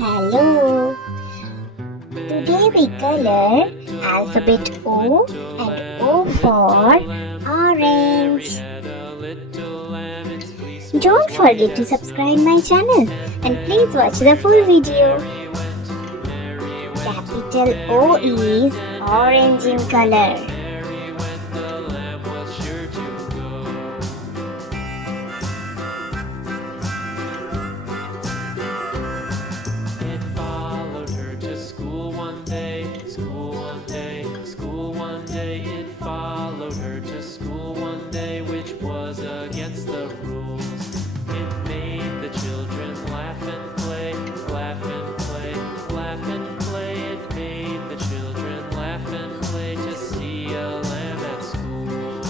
Hello. Today we color alphabet O and O for orange. Don't forget to subscribe my channel and please watch the full video. Capital O is orange in color. It followed her to school one day, which was against the rules. It made the children laugh and play, laugh and play, laugh and play. It made the children laugh and play to see a lamb at school.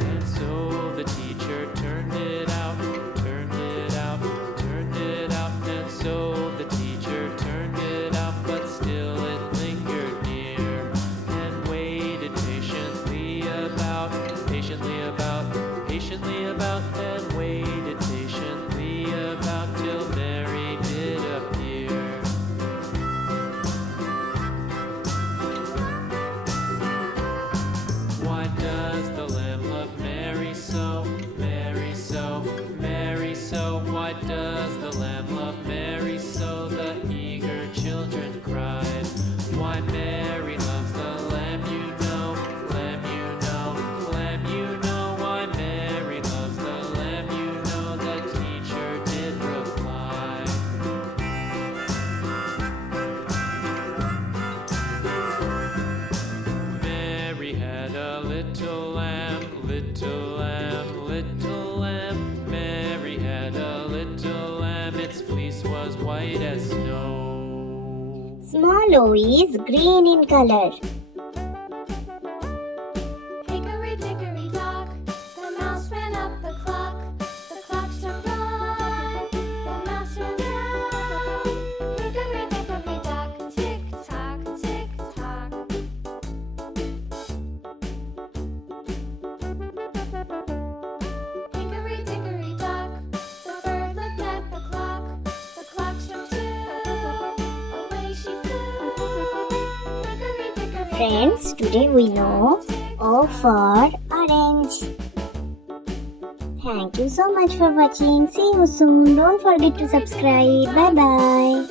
And so the teacher turned it out, turned it out, turned it out, and so the teacher turned it out, but still it lingered near and waited patiently about, and waited patiently about till Mary did appear. Why does the lamb love Mary so, Mary so, Mary so? Why does the lamb love Mary so? The eager children cried. Why Mary loves the lamb, you know, lamb, you know, lamb, you know. Why Mary loves the lamb, you know, the teacher did reply. Mary had a little lamb, little lamb, little lamb. Mary had a little lamb, its fleece was white as snow. Small O is green in color. Hickory dickory dock, the mouse ran up the clock. The clock struck one, the mouse ran down. Hickory dickory dock, tick tock, tick tock. Hickory dickory dock, the bird looked at the clock. The clock struck two, away she flew. Hickory dickory Friends, today we know O for orange. Thank you so much for watching. See you soon. Don't forget to subscribe. Bye bye.